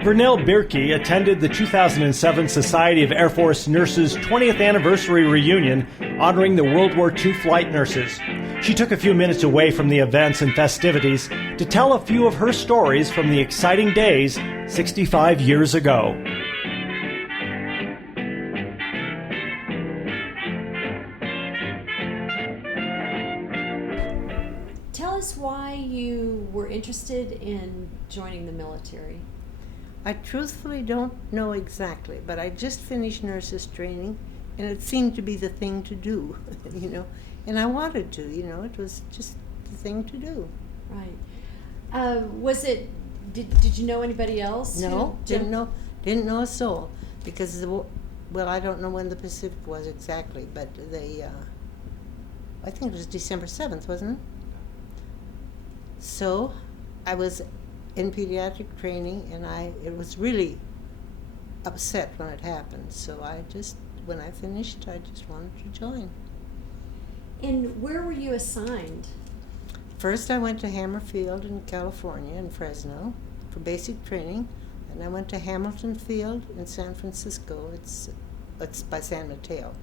Vernell Bjerke attended the 2007 Society of Air Force Nurses 20th anniversary reunion honoring the World War II flight nurses. She took a few minutes away from the events and festivities to tell a few of her stories from the exciting days 65 years ago. Tell us why you were interested in joining the military. I truthfully don't know exactly, but I just finished nurses training, and it seemed to be the thing to do, and I wanted to, it was just the thing to do. Right. Did you know anybody else? No, didn't know a soul, because, I don't know when the Pacific was exactly, but I think it was December 7th, wasn't it? So, I was in pediatric training, and it was really upset when it happened. So when I finished, I just wanted to join. And where were you assigned? First, I went to Hammerfield in California, in Fresno, for basic training, and I went to Hamilton Field in San Francisco. It's by San Mateo.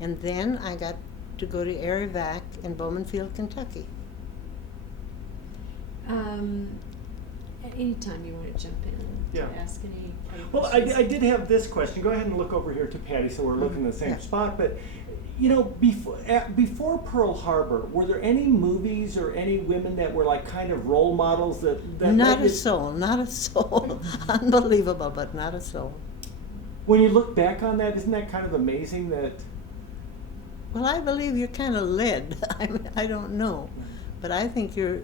And then I got to go to Air Evac in Bowman Field, Kentucky. Anytime you want to jump in to ask any Well, questions. I did have this question. Go ahead and look over here to Patty so we're looking at the same spot. But, before Pearl Harbor, were there any movies or any women that were like kind of role models that not a soul. Unbelievable, but not a soul. When you look back on that, isn't that kind of amazing that... Well, I believe you're kind of led. I don't know. But I think you're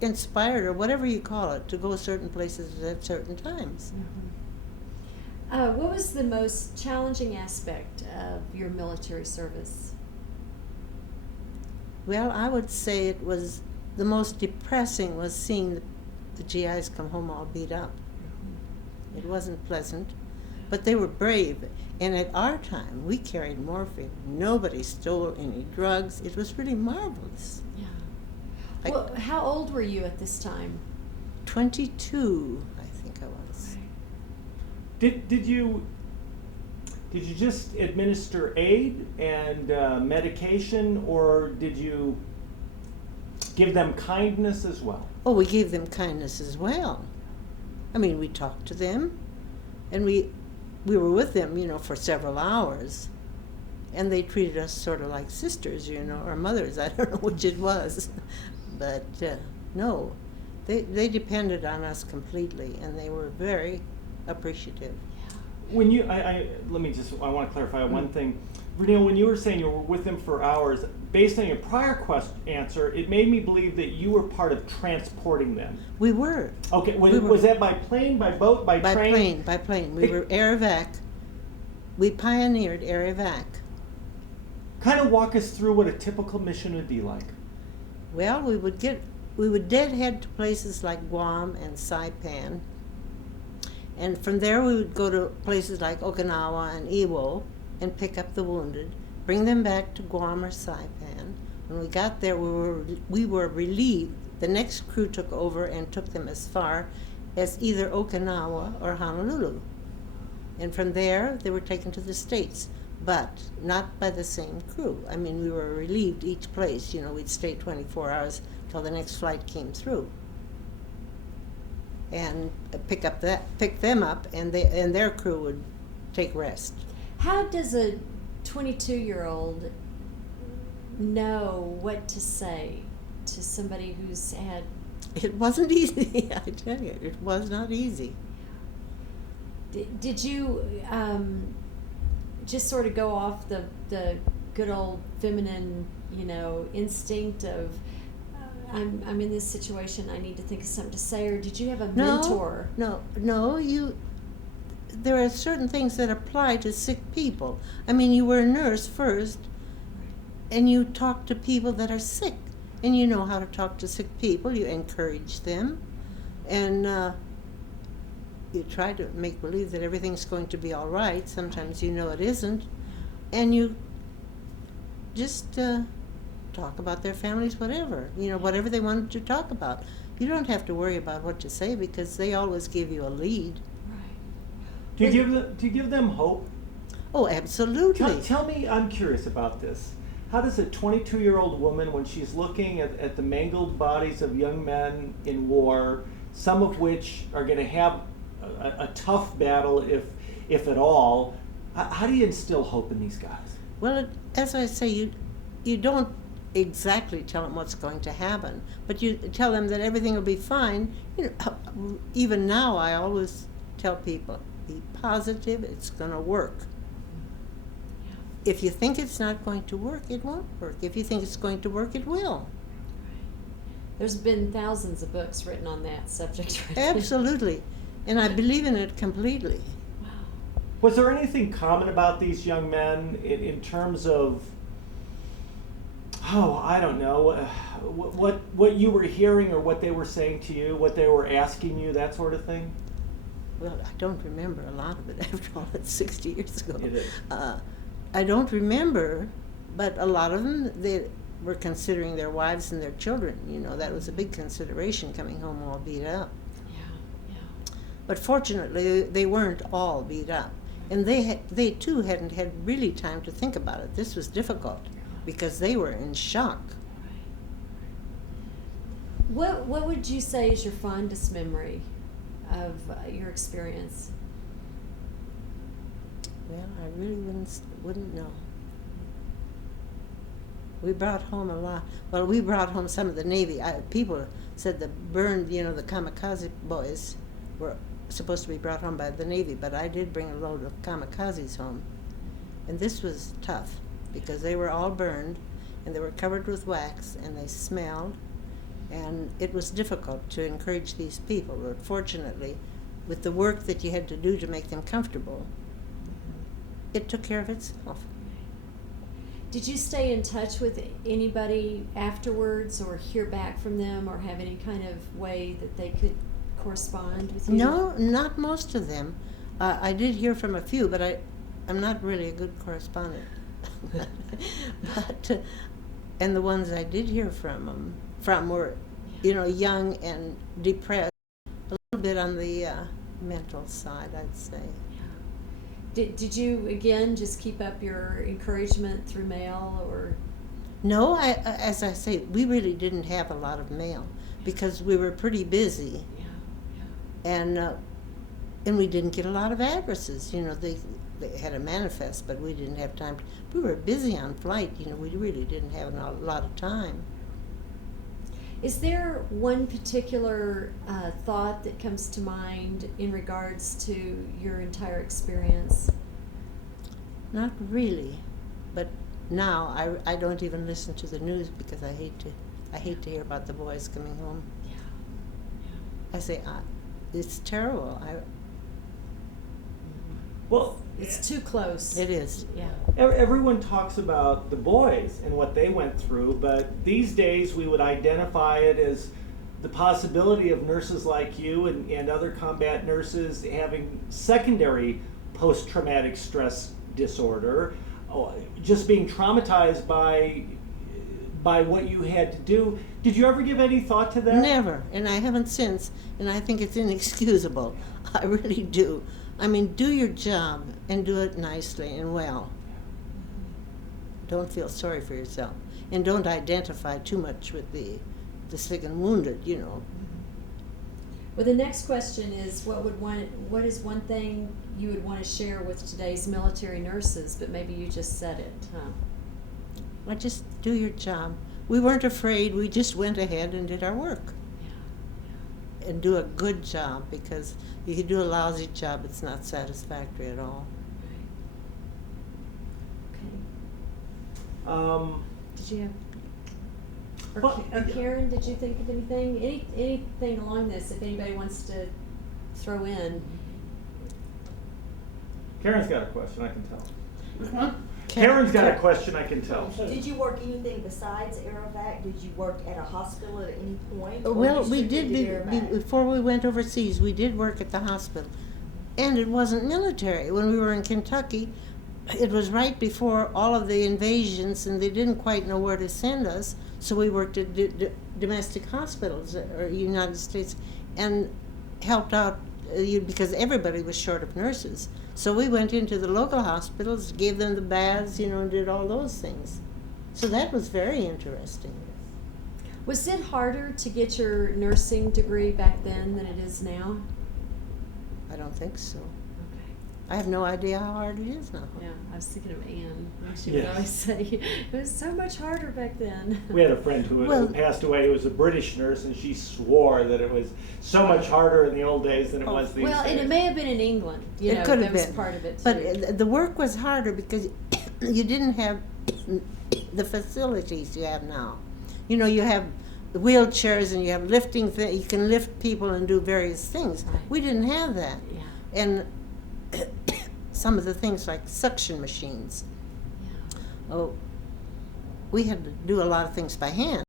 inspired, or whatever you call it, to go certain places at certain times. Mm-hmm. What was the most challenging aspect of your military service? Well, I would say it was the most depressing was seeing the GIs come home all beat up. Mm-hmm. It wasn't pleasant, but they were brave. And at our time, we carried morphine. Nobody stole any drugs. It was really marvelous. Yeah. Well, how old were you at this time? 22, I think I was. Did you just administer aid and medication, or did you give them kindness as well? Oh, we gave them kindness as well. I mean, we talked to them, and we were with them, for several hours, and they treated us sort of like sisters, or mothers. I don't know which it was. But no, they depended on us completely, and they were very appreciative. When you, I want to clarify one thing. Vernell, when you were saying you were with them for hours, based on your prior answer, it made me believe that you were part of transporting them. We were. Okay, was that by plane, by boat, by train? By plane. We were Air Evac. We pioneered Air Evac. Kind of walk us through what a typical mission would be like. Well, we would deadhead to places like Guam and Saipan, and from there we would go to places like Okinawa and Iwo and pick up the wounded, bring them back to Guam or Saipan. When we got there, we were relieved. The next crew took over and took them as far as either Okinawa or Honolulu, and from there they were taken to the States. But not by the same crew. I mean, we were relieved each place. We'd stay 24 hours till the next flight came through, and pick them up, and their crew would take rest. How does a 22-year-old know what to say to somebody who's had... It wasn't easy, I tell you. It was not easy. Did you just sort of go off the good old feminine, instinct of, I'm in this situation, I need to think of something to say, or did you have a mentor? No, there are certain things that apply to sick people. I mean, you were a nurse first, and you talk to people that are sick, and you know how to talk to sick people. You encourage them, and you try to make believe that everything's going to be all right. Sometimes it isn't, and you just talk about their families, whatever they wanted to talk about. You don't have to worry about what to say because they always give you a lead. Do you give them hope? Oh, absolutely. Tell me, I'm curious about this. How does a 22-year-old woman, when she's looking at the mangled bodies of young men in war, some of which are going to have a tough battle, if at all, how do you instill hope in these guys? Well, as I say, you don't exactly tell them what's going to happen, but you tell them that everything will be fine. You know, even now, I always tell people, be positive, it's going to work. If you think it's not going to work, it won't work. If you think it's going to work, it will. There's been thousands of books written on that subject. Absolutely. And I believe in it completely. Wow. Was there anything common about these young men in terms of, I don't know, what you were hearing or what they were saying to you, what they were asking you, that sort of thing? Well, I don't remember a lot of it. After all, it's 60 years ago. It is. I don't remember, but a lot of them, they were considering their wives and their children. You know, that was a big consideration, coming home all beat up. Yeah. But fortunately, they weren't all beat up. And they too hadn't had really time to think about it. This was difficult because they were in shock. What would you say is your fondest memory of your experience? Well, I really wouldn't know. We brought home a lot. Well, we brought home some of the Navy. People said the burned, the kamikaze boys were supposed to be brought home by the Navy, but I did bring a load of kamikazes home. And this was tough because they were all burned and they were covered with wax and they smelled, and it was difficult to encourage these people. But fortunately, with the work that you had to do to make them comfortable, it took care of itself. Did you stay in touch with anybody afterwards or hear back from them or have any kind of way that they could correspond with you? No, not most of them. I did hear from a few, but I'm not really a good correspondent. But and the ones I did hear from were, young and depressed, a little bit on the mental side, I'd say. Did you, again, just keep up your encouragement through mail or? No, as I say, we really didn't have a lot of mail because we were pretty busy. And we didn't get a lot of addresses. They had a manifest, but we didn't have time. We were busy on flight. We really didn't have a lot of time. Is there one particular thought that comes to mind in regards to your entire experience? Not really, but now I don't even listen to the news because I hate to hear about the boys coming home. I say it's terrible. Well, it's too close. It is. Yeah. Everyone talks about the boys and what they went through, but these days we would identify it as the possibility of nurses like you and other combat nurses having secondary post-traumatic stress disorder, just being traumatized by what you had to do. Did you ever give any thought to that? Never, and I haven't since, and I think it's inexcusable. I really do. I mean, do your job and do it nicely and well. Don't feel sorry for yourself, and don't identify too much with the sick and wounded. Well, the next question is, what is one thing you would want to share with today's military nurses? But maybe you just said it, huh? Well, just do your job. We weren't afraid. We just went ahead and did our work. And do a good job, because if you do a lousy job, it's not satisfactory at all. Okay. Did you have? Or Karen, did you think of anything? Anything along this? If anybody wants to throw in. Karen's got a question, I can tell. Karen's got a question, I can tell. Did you work anything besides Aerovac? Did you work at a hospital at any point? Well, we did before we went overseas. We did work at the hospital, and it wasn't military. When we were in Kentucky, it was right before all of the invasions, and they didn't quite know where to send us. So we worked at domestic hospitals or United States and helped out because everybody was short of nurses. So we went into the local hospitals, gave them the baths, and did all those things. So that was very interesting. Was it harder to get your nursing degree back then than it is now? I don't think so. Okay. I have no idea how hard it is now. Yeah, I was thinking of Anne. She Yes. would always say it was so much harder back then. We had a friend who passed away who was a British nurse, and she swore that it was so much harder in the old days than it was these Well, days. and it may have been in England. It could that have was been part of it too. But the work was harder because you didn't have the facilities you have now. You have wheelchairs and you have lifting you can lift people and do various things. Right. We didn't have that. Yeah. And some of the things like suction machines. Yeah. Oh, we had to do a lot of things by hand.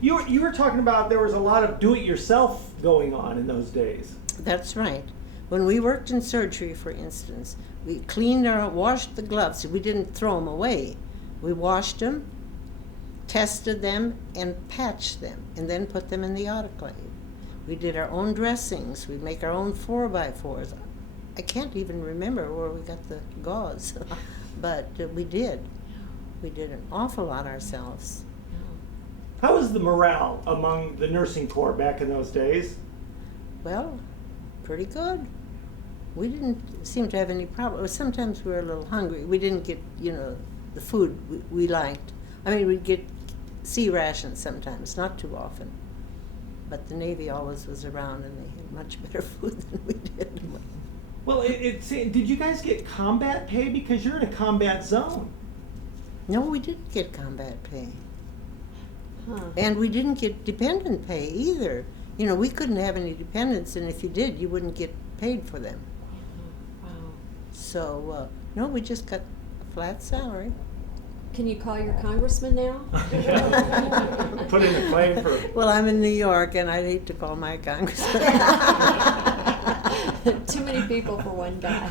You were talking about there was a lot of do-it-yourself going on in those days. That's right. When we worked in surgery, for instance, we washed the gloves. We didn't throw them away. We washed them, tested them, and patched them, and then put them in the autoclave. We did our own dressings. We'd make our own 4x4s. I can't even remember where we got the gauze, but we did. We did an awful lot ourselves. How was the morale among the nursing corps back in those days? Well, pretty good. We didn't seem to have any problem. Sometimes we were a little hungry. We didn't get, the food we liked. I mean, we'd get sea rations sometimes, not too often. But the Navy always was around, and they had much better food than we did. Well, did you guys get combat pay because you're in a combat zone? No, we didn't get combat pay. Huh. And we didn't get dependent pay either. We couldn't have any dependents, and if you did, you wouldn't get paid for them. Wow. So, no, we just got a flat salary. Can you call your congressman now? Put in a claim for... Well, I'm in New York, and I'd hate to call my congressman. Too many people for one guy.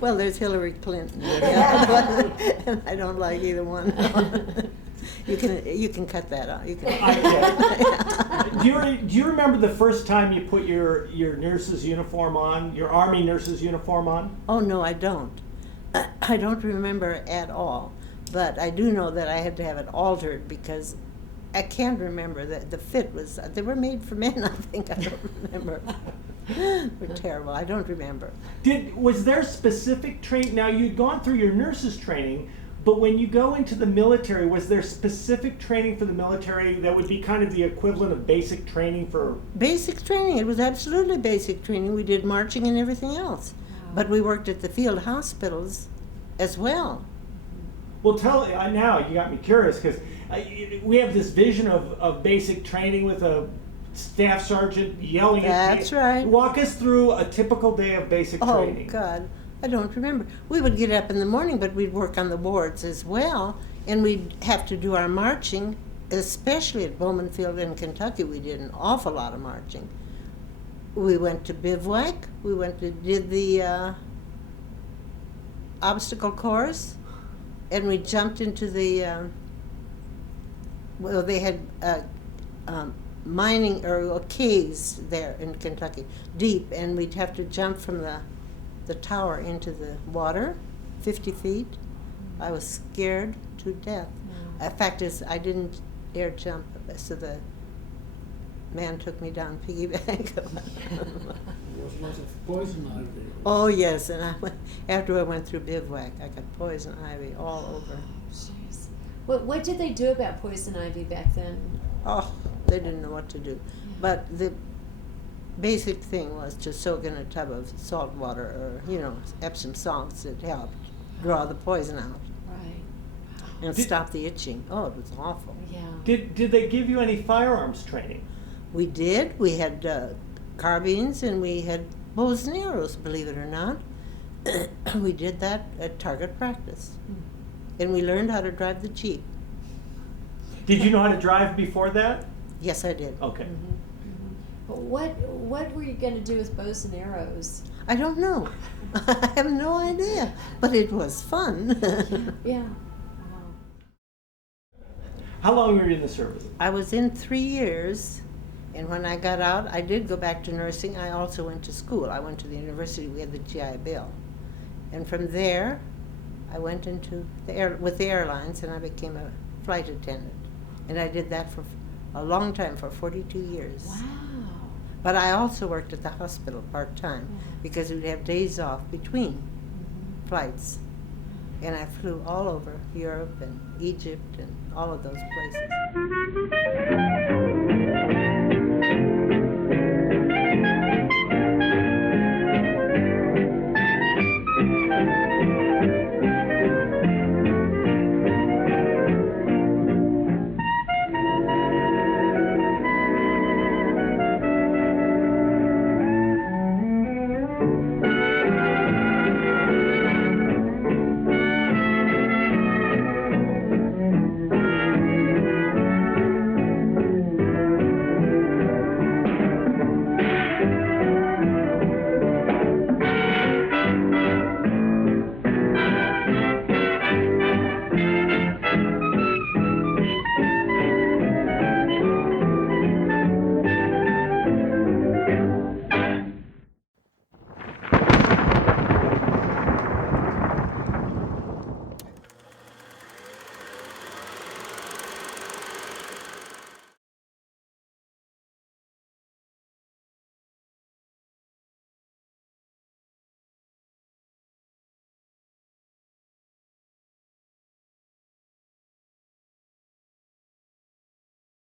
Well, there's Hillary Clinton, and I don't like either one. You can cut that out. You can. Do you remember the first time you put your nurse's uniform on, your Army nurse's uniform on? Oh no, I don't. I don't remember at all. But I do know that I had to have it altered because I can't remember that the fit was. They were made for men, I think. I don't remember. They're terrible. I don't remember. Was there specific training? Now you'd gone through your nurse's training, but when you go into the military, was there specific training for the military that would be kind of the equivalent of basic training for? Basic training. It was absolutely basic training. We did marching and everything else, but we worked at the field hospitals as well. Well, now you got me curious because we have this vision of basic training with a staff sergeant yelling at That's me. right. Walk us through a typical day of basic training. Oh, God. I don't remember. We would get up in the morning, but we'd work on the wards as well, and we'd have to do our marching, especially at Bowman Field in Kentucky. We did an awful lot of marching. We went to bivouac. We did the obstacle course, and we jumped into the, they had mining or caves there in Kentucky, deep, and we'd have to jump from the tower into the water, 50 feet. I was scared to death. The fact is, I didn't dare jump, so the man took me down piggyback. There was lots of poison ivy. Oh yes, and after I went through bivouac, I got poison ivy all over. Jeez. What did they do about poison ivy back then? Oh, they didn't know what to do. But the basic thing was to soak in a tub of salt water or, Epsom salts that helped draw the poison out Right. and stop the itching. Oh, it was awful. Yeah. Did they give you any firearms training? We did. We had carbines and we had bows and arrows, believe it or not. We did that at target practice. And we learned how to drive the Jeep. Did you know how to drive before that? Yes, I did. Okay. But what were you going to do with bows and arrows? I don't know. I have no idea. But it was fun. Yeah. How long were you in the service? I was in 3 years, and when I got out, I did go back to nursing. I also went to school. I went to the university. We had the GI Bill. And from there, I went into with the airlines, and I became a flight attendant. And I did that for a long time, for 42 years. Wow. But I also worked at the hospital part-time because we'd have days off between flights. And I flew all over Europe and Egypt and all of those places.